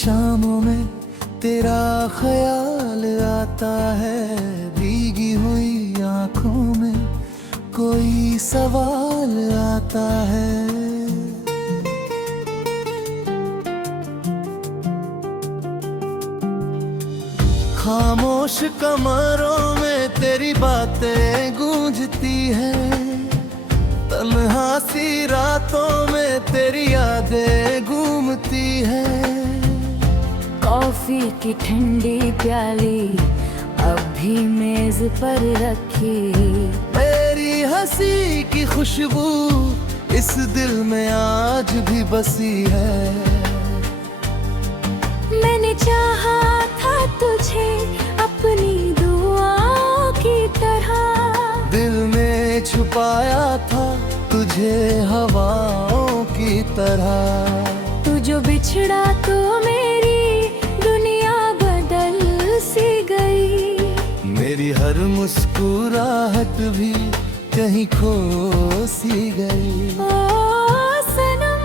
शामों में तेरा ख्याल आता है, भीगी हुई आंखों में कोई सवाल आता है। खामोश कमरों में तेरी बातें गूंजती हैं, तन्हा सी रातों में तेरी यादें घूमती हैं। कॉफी की ठंडी प्याली अब भी मेज पर रखी, मेरी हंसी की खुशबू इस दिल में आज भी बसी है। मैंने चाहा था तुझे अपनी दुआओं की तरह, दिल में छुपाया था तुझे हवाओं की तरह। तू जो बिछड़ा तो मेरी दुनिया बदल सी गई, मेरी हर मुस्कुराहट भी कहीं खो सी गई। ओ सनम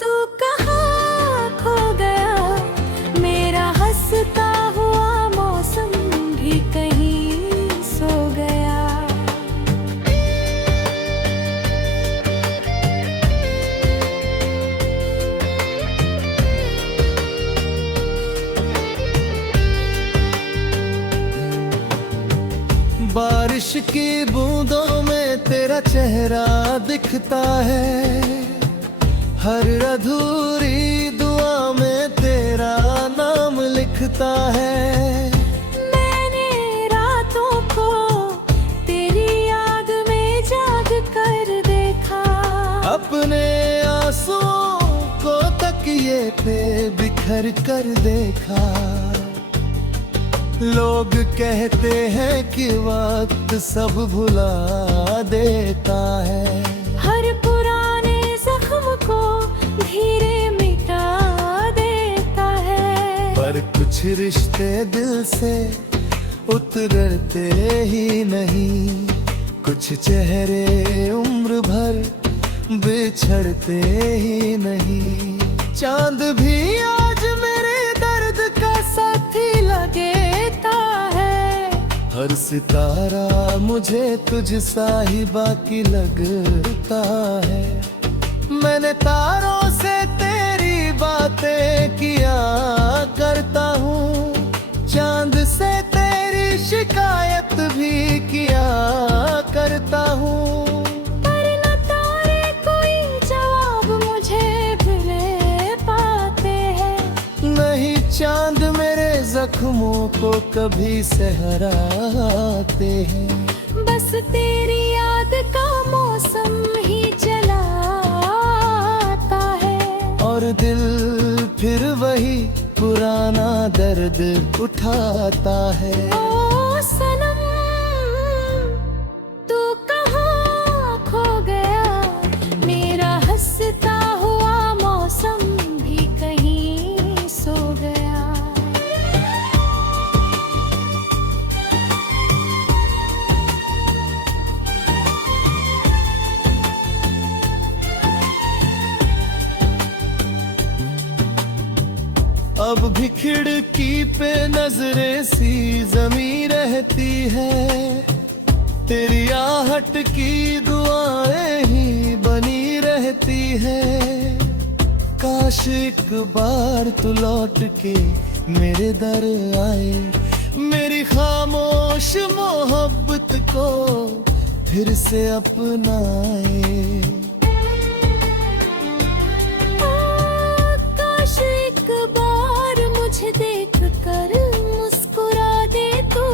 तू कहाँ खो गया, मेरा हंसता हुआ मौसम भी कहीं सो गया। बारिश की बूंदों में तेरा चेहरा दिखता है, हर अधूरी दुआ में तेरा नाम लिखता है। मैंने रातों को तेरी याद में जाग कर देखा, अपने आंसुओं को तकिए पे बिखर कर देखा। लोग कहते हैं कि वक्त सब भुला देता है, हर पुराने जख्म को धीरे मिटा देता है। पर कुछ रिश्ते दिल से उतरते ही नहीं, कुछ चेहरे उम्र भर बिछड़ते ही नहीं। चांद भी आज मेरे दर्द का साथी लगेता है, हर सितारा मुझे तुझ सा ही बाकी लगता है। मैंने तारों से तेरी बातें किया करता हूँ, चांद से तेरी शिकायत भी किया करता हूँ। पर न तारे कोई जवाब मुझे मिले पाते हैं, नहीं चांद मेरे जख्मों को कभी सहराते हैं। बस तेरी याद का मौसम ही चला आता है, और दिल फिर वही पुराना दर्द उठाता है। ओ सनम तू कहाँ खो गया, मेरा हंसता हुआ मौसम भी कहीं सो गया। अब भी खिड़की पे नजरें सी जमी रहती है, तेरी आहट की दुआएं ही बनी रहती है। काश एक बार तू लौट के मेरे दर आए, मेरी खामोश मोहब्बत को फिर से अपनाए। काश एक बार मुझे देख कर मुस्कुरा दे तू,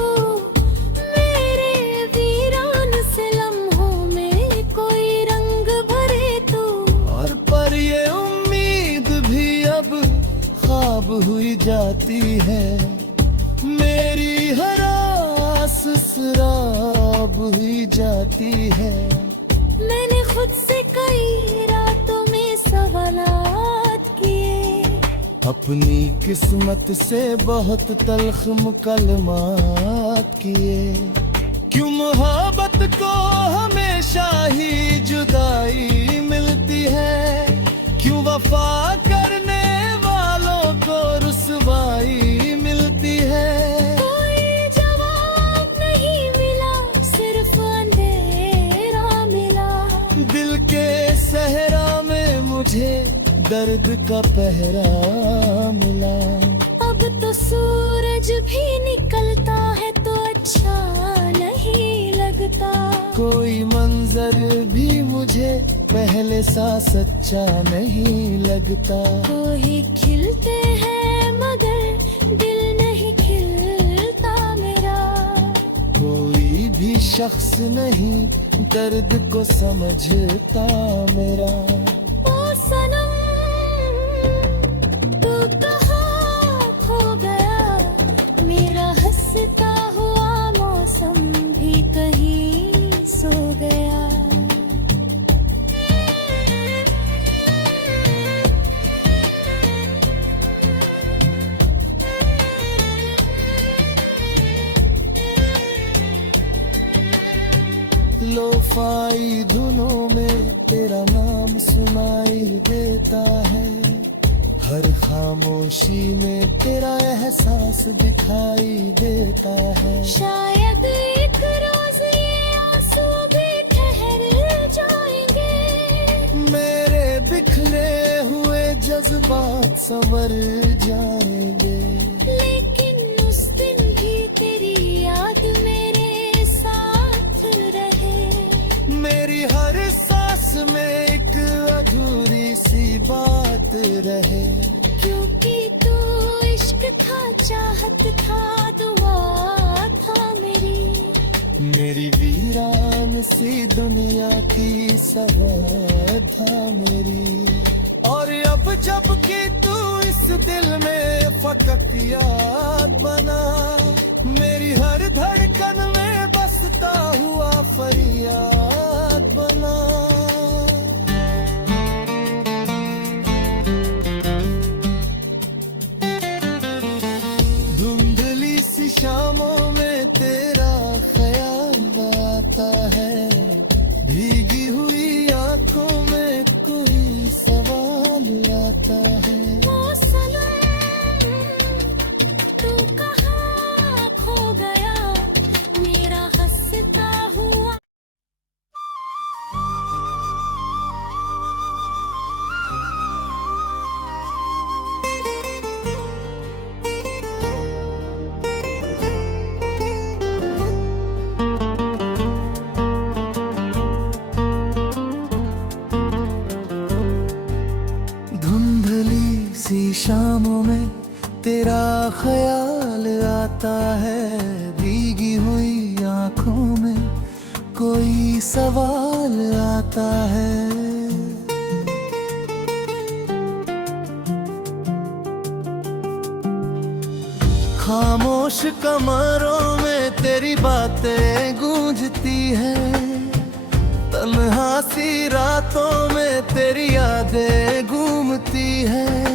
मेरे वीरान से लम्हों में कोई रंग भरे तू। और पर ये उम्मीद भी अब ख्वाब हुई जाती है, मेरी हर आस शराब हुई जाती है। मैंने खुद से कई रातों में सवालात किए, अपनी किस्मत से बहुत तल्ख मुकलमात किए। क्यों मोहब्बत को हमेशा ही जुदाई मिलती है, क्यों वफा करने मुझे दर्द का पहरा मिला। अब तो सूरज भी निकलता है तो अच्छा नहीं लगता। कोई मंजर भी मुझे पहले सा सच्चा नहीं लगता। कोई खिलते हैं मगर दिल नहीं खिलता मेरा। कोई भी शख्स नहीं दर्द को समझता मेरा। ओ सनम तू कहाँ खो गया, मेरा हंसता हुआ मौसम भी कहीं सो गया। लोफाई धुनों में तेरा नाम सुनाई देता है। हर खामोशी में तेरा एहसास दिखाई देता है। शायद एक रोज ये आंसू भी ठहर जाएंगे। मेरे बिखरे हुए जज्बात संवर जाएंगे। लेकिन उस दिन भी तेरी याद मेरे साथ रहे। मेरी हर सांस में एक अधूरी सी बात रहे। क्योंकि तू इश्क था, चाहत था, दुआ था मेरी वीरान सी दुनिया की सवार था मेरी। और अब जब कि तू इस दिल में फकत याद बना, मेरी हर धड़कन में बसता हुआ फरियाद बना। धुंधली सी शामों में तेरा ख्याल आता है। भीगी हुई आंखों में कोई सवाल आता है। ओ सनम तू कहाँ खो गया, मेरा हंसता हुआ। धुंधली सी शामों में तेरा ख्याल आता है। भीगी हुई आंखों में कोई सवाल आता है। खामोश कमरों में तेरी बातें गूंजती हैं। तन्हा सी रातों में तेरी यादें घूमती हैं।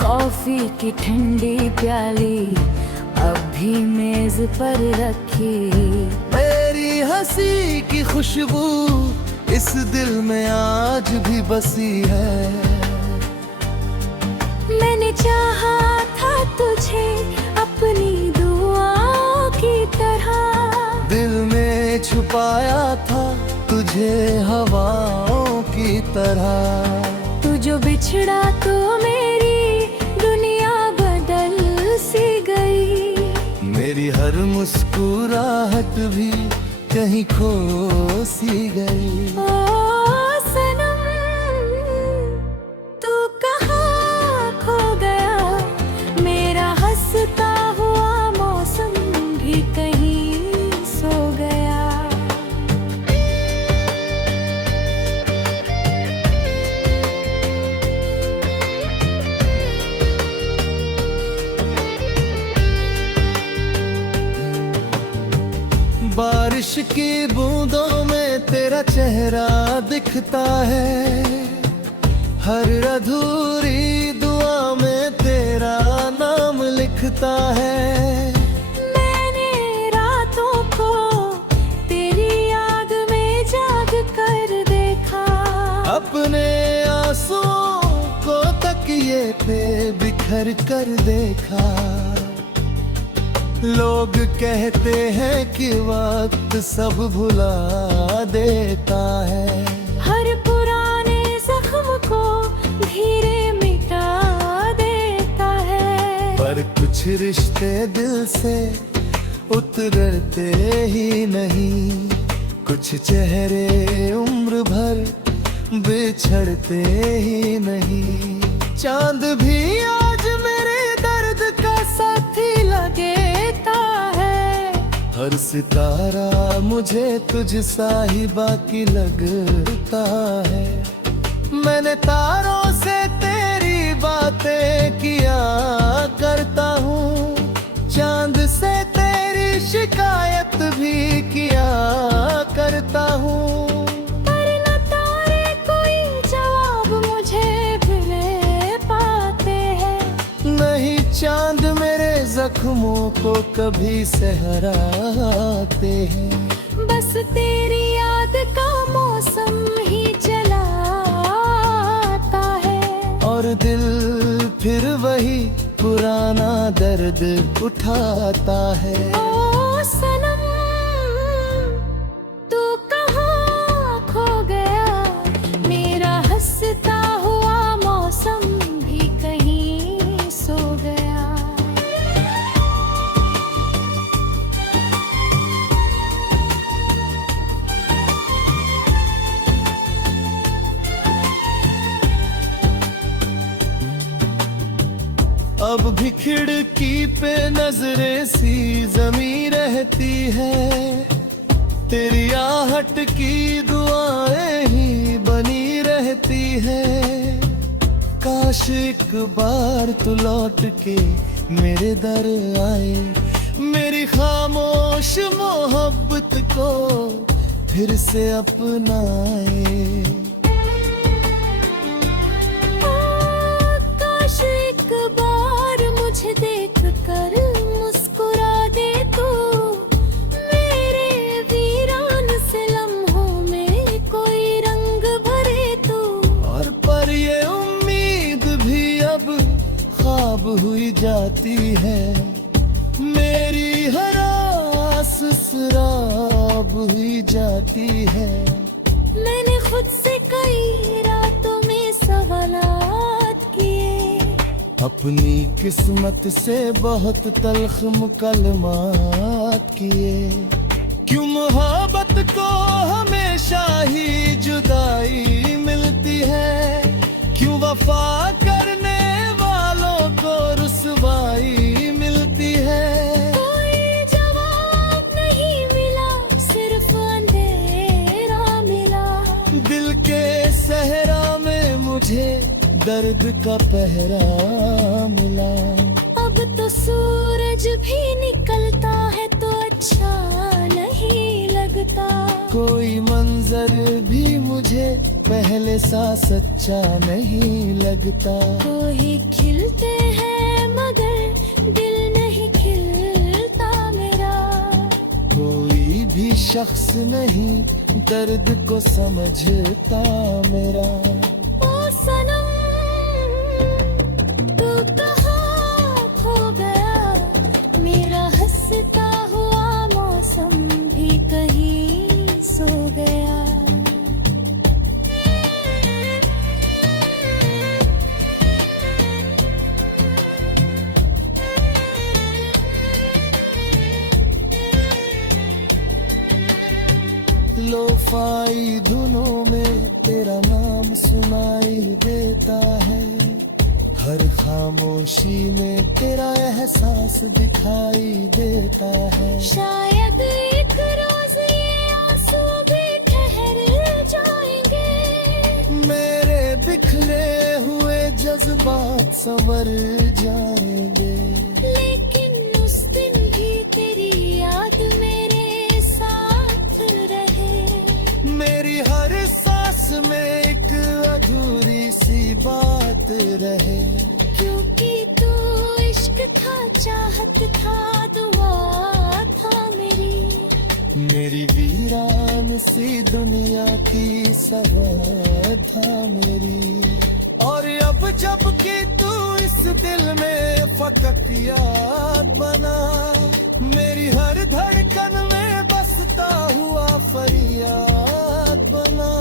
कॉफी की ठंडी प्याली अब भी मेज पर रखी। मेरी हंसी की खुशबू इस दिल में आज भी बसी है। मैंने चाहा था तुझे अपनी दुआओं की तरह। दिल में छुपाया था तुझे हवाओं की तरह। तू जो बिछड़ा तो मेरी दुनिया बदल सी गई। मेरी हर मुस्कुराहट भी कहीं खो सी गई। ओ सनम तू कहाँ खो गया, मेरा हंसता हुआ मौसम भी कहीं सो गया। बारिश की बूंदों में तेरा चेहरा दिखता है। हर अधूरी दुआ में तेरा नाम लिखता है। मैंने रातों को तेरी याद में जाग कर देखा। अपने आंसुओं को तकिए पे बिखर कर देखा। लोग कहते हैं कि वक्त सब भुला देता है। हर पुराने जख्म धीरे मिटा देता है। पर कुछ रिश्ते दिल से उतरते ही नहीं, कुछ चेहरे उम्र भर बिछड़ते ही नहीं। चांद भी आज मेरे दर्द का साथी लगता है, हर सितारा मुझे तुझ सा ही बाकी लगता है। मैंने तारों से तेरी बातें किया करता हूँ, चांद से तेरी शिकायत भी किया करता हूँ। पर न तारे कोई जवाब मुझे मिल पाते हैं, नहीं चांद मेरे जख्मों को कभी सहराते हैं। बस तेरी याद का मौसम ही चला आता है, और दिल फिर वही पुराना दर्द उठाता है। ओ सनम तू कहाँ खो गया, मेरा हंसता हुआ मौसम भी कहीं सो गया। अब भी खिड़की पे नजरें सी जमी रहती है, तेरी आहट की दुआएं ही बनी रहती है। काश एक बार तू लौट के मेरे दर आए, मेरी खामोश मोहब्बत को फिर से अपनाए। काश एक बार मुझे देख कर मुस्कुरा दे तू, मेरे वीरान से लम्हों में कोई रंग भरे तू। और पर ये उम्मीद भी अब ख्वाब हुई जाती है, मेरी हर आस शराब हुई जाती है। मैंने खुद से कई रातों में सवालात किए, अपनी किस्मत से बहुत तल्ख मुकलमात किए। क्यों मोहब्बत को हमेशा ही जुदाई मिलती है, क्यों वफा करने वालों को रुसवाई मिलती है। कोई जवाब नहीं मिला, सिर्फ अंधेरा मिला। दिल के सहरा में मुझे दर्द का पहरा मिला। अब तो सूरज भी निकलता है तो अच्छा नहीं लगता, कोई मंजर भी मुझे पहले सा सच्चा नहीं लगता। कोई खिलते हैं मगर दिल नहीं खिलता मेरा, कोई भी शख्स नहीं दर्द को समझता मेरा। ओ सनम तू कहाँ खो गया, मेरा हंसता हुआ मौसम भी कहीं सो गया। लोफाई धुनों में तेरा नाम सुनाई देता है, हर खामोशी में तेरा एहसास दिखाई देता है। शायद एक रोज ये आंसू भी ठहर जाएंगे, मेरे बिखरे हुए जज्बात संवर जाएंगे। लेकिन उस दिन भी तेरी याद मेरे साथ रहे, मेरी हर सांस में एक अधूरी सी बात रहे। क्योंकि तू इश्क था, चाहत था, दुआ था मेरी वीरान सी दुनिया की सवार था मेरी। और अब जब कि तू इस दिल में फकक याद बना, मेरी हर धड़कन में बसता हुआ फरियाद बना।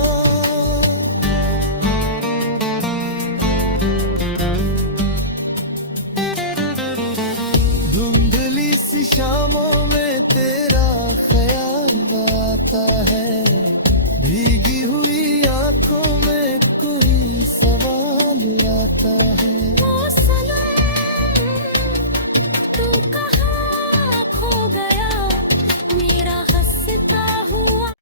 आता है, भीगी हुई आंखों में कोई सवाल आता है। ओ सनम तू कहाँ खो गया, मेरा हंसता हुआ।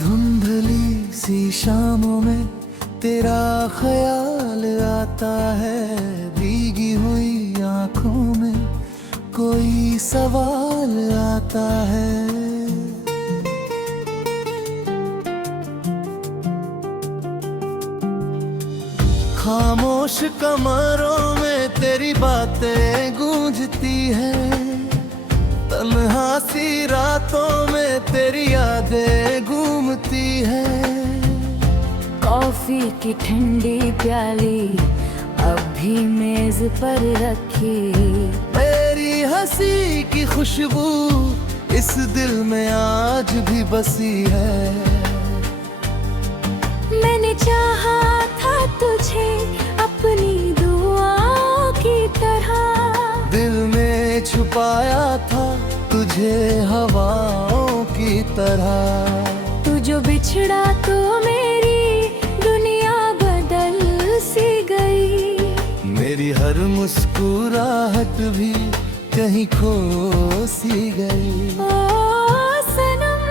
धुंधली सी शामों में तेरा ख्याल आता है, भीगी हुई आंखों में कोई सवाल आता है। खामोश कमरों में तेरी बातें गूंजती हैं, तन्हा सी रातों में तेरी यादें घूमती हैं। कॉफी की ठंडी प्याली अब भी मेज पर रखी, मेरी हंसी की खुशबू इस दिल में आज भी बसी है। मैंने चाहा था तुझे अपनी दुआओं की तरह, दिल में छुपाया था तुझे हवाओं की तरह। तू जो बिछड़ा तो मेरी दुनिया बदल सी गई, मेरी हर मुस्कुराहट भी कहीं खो सी गई। ओ सनम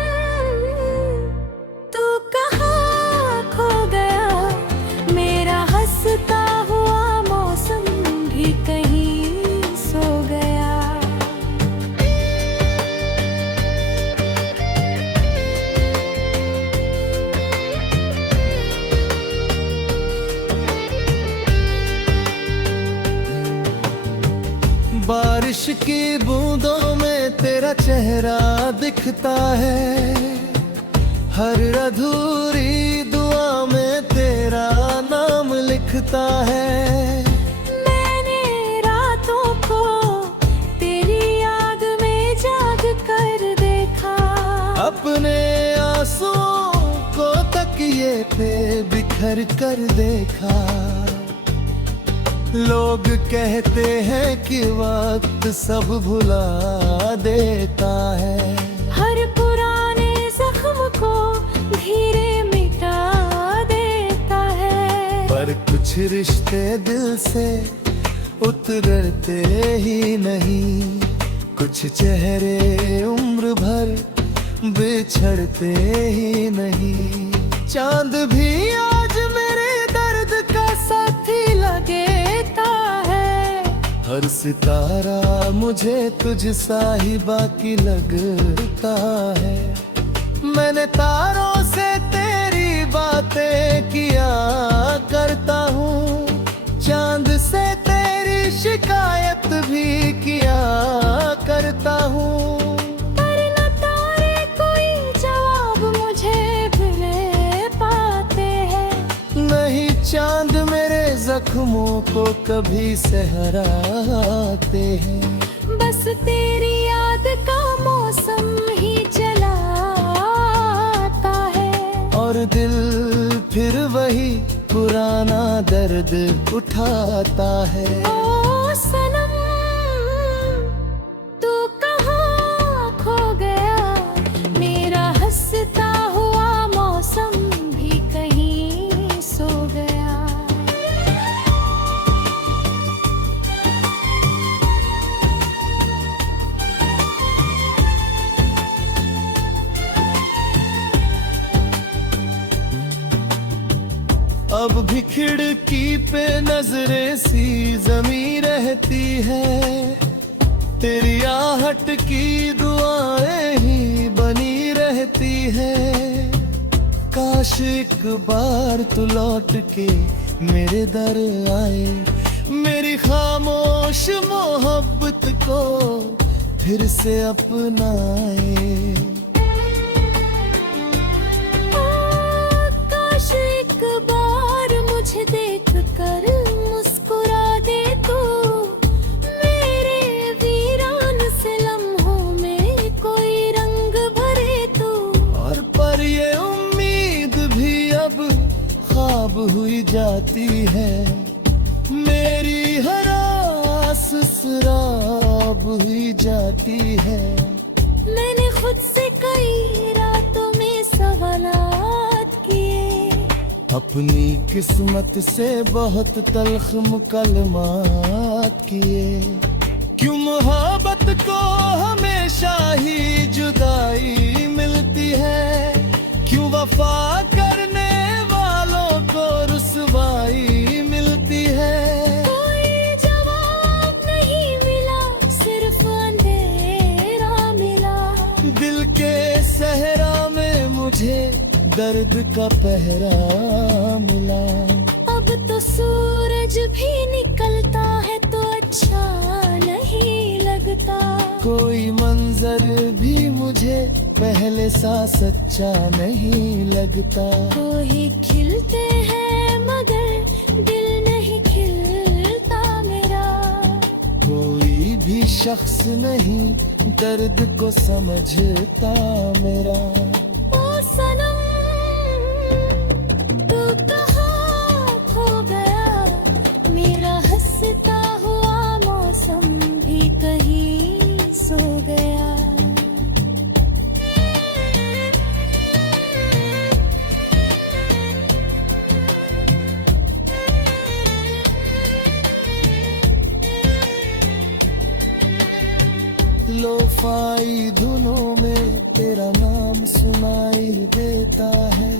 तू कहाँ खो गया, मेरा हंसता हुआ मौसम भी कहीं सो गया। बारिश की बूंदों में तेरा चेहरा दिखता है, हर अधूरी दुआ में तेरा नाम लिखता है। मैंने रातों को तेरी याद में जाग कर देखा, अपने आंसुओं को तकिए पे बिखर कर देखा। लोग कहते हैं कि वक्त सब भुला देता है, हर पुराने जख्म को धीरे मिटा देता है। पर कुछ रिश्ते दिल से उतरते ही नहीं, कुछ चेहरे उम्र भर बिछड़ते ही नहीं। चांद भी आज मेरे दर्द का साथी लगता है, हर सितारा मुझे तुझ सा ही बाकी लगता है। मैंने तारों से तेरी बातें किया करता हूँ, चांद से तेरी शिकायत भी किया करता हूँ। पर न तारे कोई जवाब मुझे मिले पाते हैं, नहीं चांद मेरे जख्मों को कभी सहराते हैं। बस तेरी याद का मौसम ही चला आता है, और दिल फिर वही पुराना दर्द उठाता है। ओ सनम तू कहाँ खो गया, मेरा हंसता हुआ मौसम भी कहीं सो गया। अब भी खिड़की पे नजरें सी जमी रहती है, तेरी आहट की दुआएं ही बनी रहती है। काश एक बार तू लौट के मेरे दर आए, मेरी खामोश मोहब्बत को फिर से अपनाए। काश एक बार मुझे देख कर मुस्कुरा दे तू, मेरे वीराने जाती है, मेरी हर आस शराब हुई जाती है। मैंने खुद से कई रातों में सवालात किए, अपनी किस्मत से बहुत तल्ख मुकलमात किए। क्यों मोहब्बत को हमेशा ही जुदाई मिलती है, क्यों वफा करने वालों को रुसवाई मिलती है। कोई जवाब नहीं मिला, सिर्फ अंधेरा मिला। दिल के सहरा में मुझे दर्द का पहरा मिला। अब तो सूरज भी निकलता है तो अच्छा नहीं लगता। कोई मंजर भी मुझे पहले सा सच्चा नहीं लगता। कोई खिलते हैं मगर दिल नहीं खिलता मेरा। कोई भी शख्स नहीं दर्द को समझता मेरा। ओ सनम तू कहाँ खो गया, मेरा हंसता हुआ मौसम भी कहीं सो गया। लोफाई धुनों में तेरा नाम सुनाई देता है,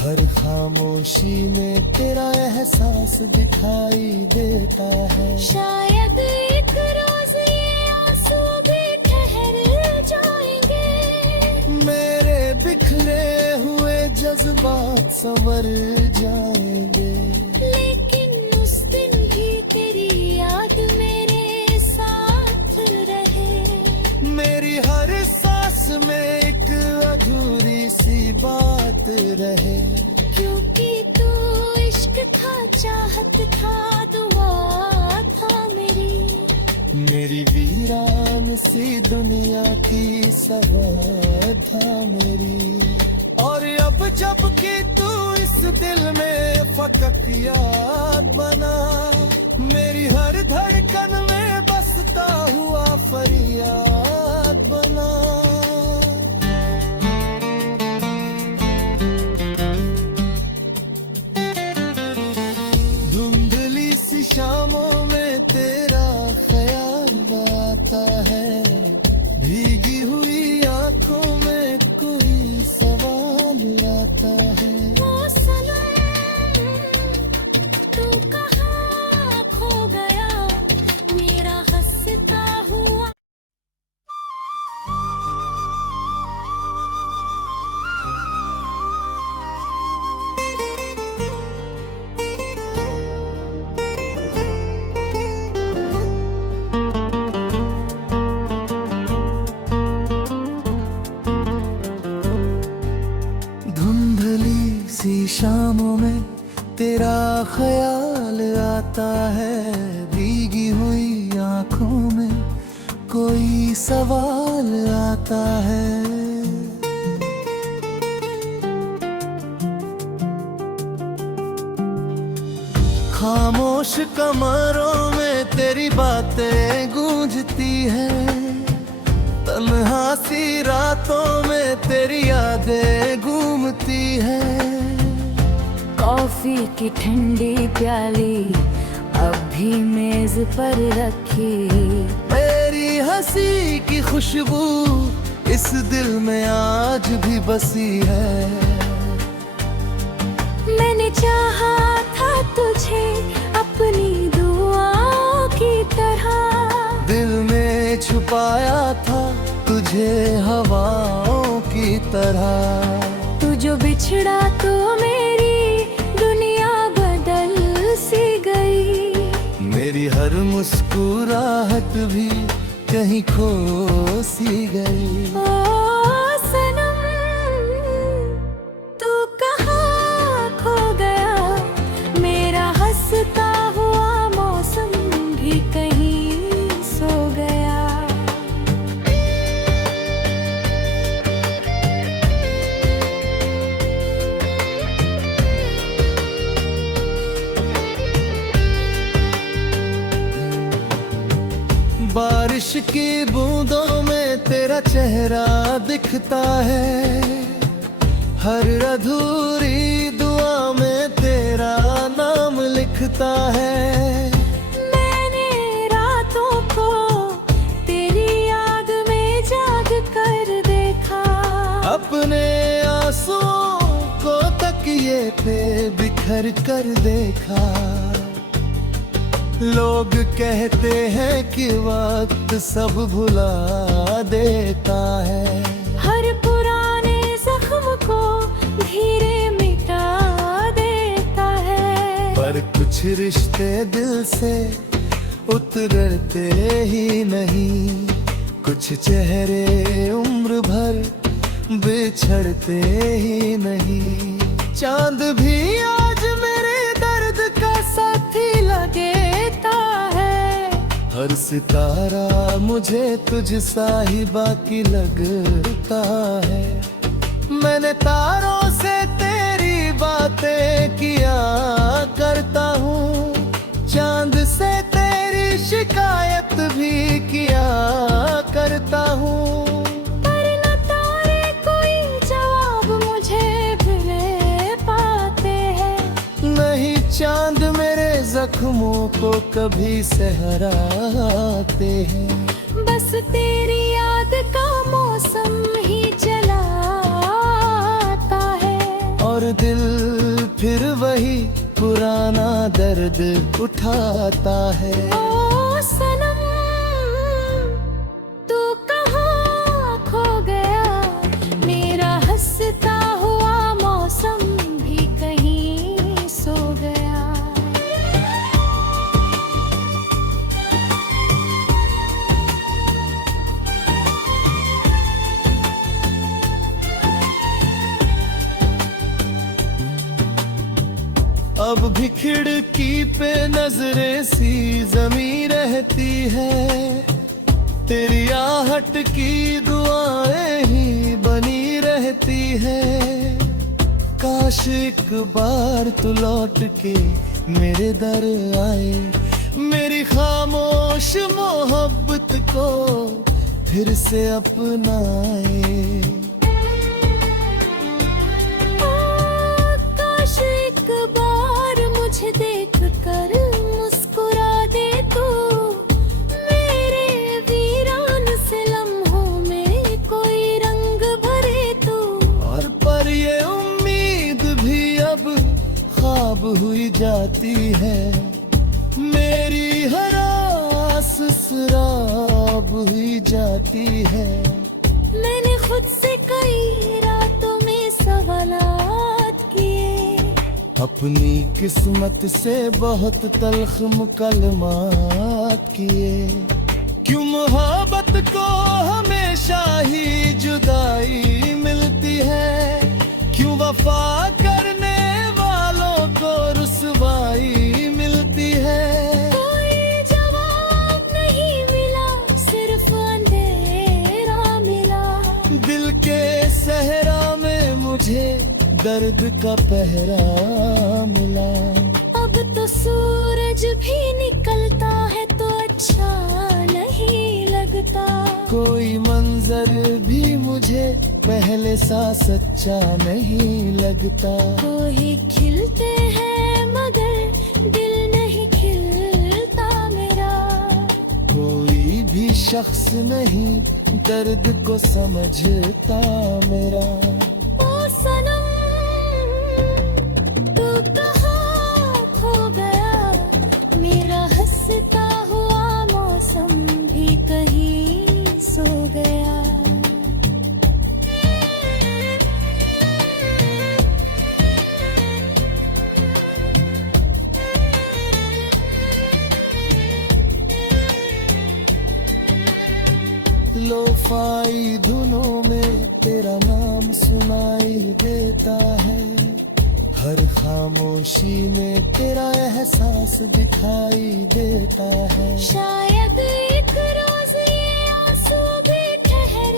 हर खामोशी में तेरा एहसास दिखाई देता है। शायद एक रोज ये आंसू भी ठहर जाएंगे, मेरे बिखरे हुए जज्बात संवर जाएंगे। लेकिन उस दिन भी तेरी याद मेरे साथ रहे। मेरी हर सांस में एक अधूरी सी बात रहे। क्योंकि तू इश्क था, चाहत था, दुआ था मेरी वीरान सी दुनिया की सवार था मेरी। और अब जब कि तू इस दिल में फकक याद बना, मेरी हर धड़कन में बसता हुआ फरियाद बना। धुंधली सी शामों में तेरा ख्याल आता है, भीगी हुई आंखों में कोई सवाल आता है। ओ सनम तू कहाँ खो गया, मेरा हंसता हुआ। धुंधली सी शामों में तेरा ख्याल आता है, भीगी हुई आंखों में कोई सवाल आता है। खामोश कमरों में तेरी बातें गूंजती हैं, तन्हा सी रातों में तेरी यादें घूमती हैं। कॉफी की ठंडी प्याली अब भी मेज पर रखी, मेरी हंसी की खुशबू इस दिल में आज भी बसी है। मैंने चाहा था तुझे अपनी दुआओं की तरह, दिल में छुपाया था तुझे हवाओं की तरह। तू जो बिछड़ा तो मेरी दुनिया बदल सी गई, मेरी हर मुस्कुराहट भी कहीं खो सी गई। ओ सनम तू कहाँ खो गया, मेरा हंसता हुआ मौसम भी कहीं सो गया। की बूंदों में तेरा चेहरा दिखता है, हर अधूरी दुआ में तेरा नाम लिखता है। मैंने रातों को तेरी याद में जाग कर देखा, अपने आंसुओं को तकिए पे बिखर कर देखा। लोग कहते हैं कि वक्त सब भुला देता है, हर पुराने जख्म को धीरे मिटा देता है। पर कुछ रिश्ते दिल से उतरते ही नहीं, कुछ चेहरे उम्र भर बिछड़ते ही नहीं। चांद भी आज मेरे दर्द का साथी लगता है, हर सितारा मुझे तुझ सा ही बाकी लगता है। मैंने तारों से तेरी बातें किया करता हूँ, चांद से तेरी शिकायत भी किया करता हूँ। पर न तारे कोई जवाब मुझे मिल पाते हैं, नहीं चांद मेरे जख्मों को कभी सहराते हैं। बस तेरी याद का मौसम ही चला आता है, और दिल फिर वही पुराना दर्द उठाता है। ओ सनम तू कहाँ खो गया, मेरा हंसता हुआ मौसम भी कहीं सो गया। अब भी खिड़की पे नजरें सी जमी रहती है, तेरी आहट की दुआएं ही बनी रहती है। काश एक बार तू लौट के मेरे दर आए, मेरी खामोश मोहब्बत को फिर से अपनाए। काश एक बार मुझे देख कर मुस्कुरा दे तू, मेरे वीरान से लम्हों में कोई रंग भरे तू। और पर ये उम्मीद भी अब ख्वाब हुई जाती है, मेरी हर आस शराब हुई जाती है। मैंने खुद से कई रातों में सवालात किए, अपनी किस्मत से बहुत तल्ख मुकलमात किए। क्यों मोहब्बत को हमेशा ही जुदाई मिलती है, क्यों वफा करने वालों को रुसवाई मिलती है। कोई जवाब नहीं मिला, सिर्फ अंधेरा मिला। दिल के सहरा में मुझे दर्द का पहरा मिला। अब तो सूरज भी निकलता है तो अच्छा नहीं लगता, कोई मंजर भी मुझे पहले सा सच्चा नहीं लगता। कोई खिलते हैं मगर दिल नहीं खिलता मेरा, कोई भी शख्स नहीं दर्द को समझता मेरा। ओ सनम तू कहाँ खो गया, मेरा हंसता हुआ मौसम भी कहीं सो गया। लोफाई धुनों में तेरा नाम सुनाई देता है, हर खामोशी में तेरा एहसास दिखाई देता है। शायद एक रोज ये आंसू भी ठहर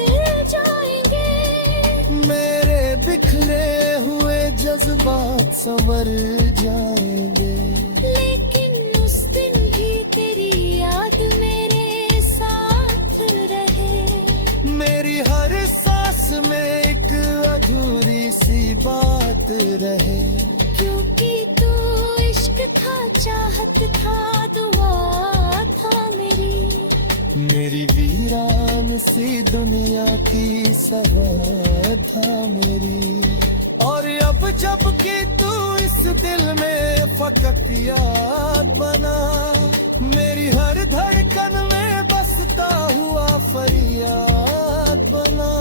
जाएंगे, मेरे बिखरे हुए जज्बात संवर जाएंगे। लेकिन उस दिन भी तेरी याद मेरे साथ में एक अधूरी सी बात रहे। क्योंकि तू इश्क था, चाहत था, दुआ था मेरी वीरान सी दुनिया की सवार था मेरी। और अब जब कि तू इस दिल में फकत याद बना, मेरी हर धड़कन में बसता हुआ फरियाद बना।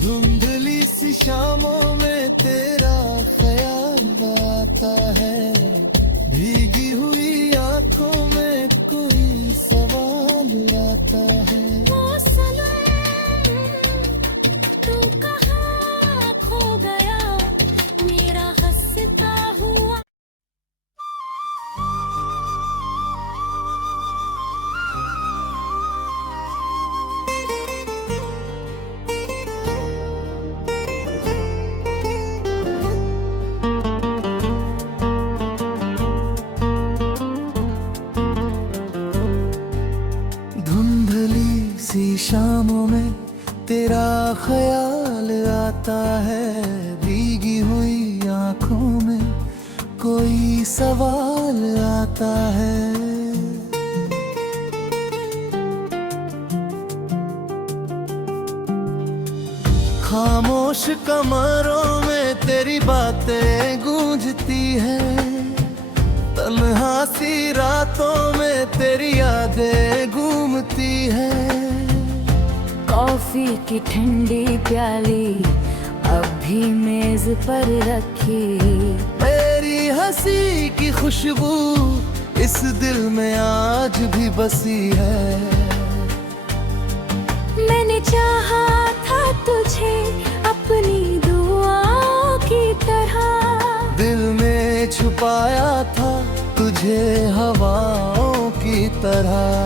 धुंधली सी शामों में तेरा ख्याल आता है, भीगी हुई आंखों में कोई सवाल आता है। ओ सनम, तू कहाँ खो गया, मेरा हंसता हुआ। धुंधली सी शामों में तेरा ख्याल आता है, भीगी हुई आंखों में कोई सवाल आता है। खामोश कमरों में तेरी बातें गूंजती है, तन्हा सी रातों में तेरी यादें घूमती है। कॉफी की ठंडी प्याली अब भी मेज पर रखी, मेरी हंसी की खुशबू इस दिल में आज भी बसी है। मैंने चाहा था तुझे अपनी दुआओं की तरह, दिल में छुपाया था तुझे हवाओं की तरह।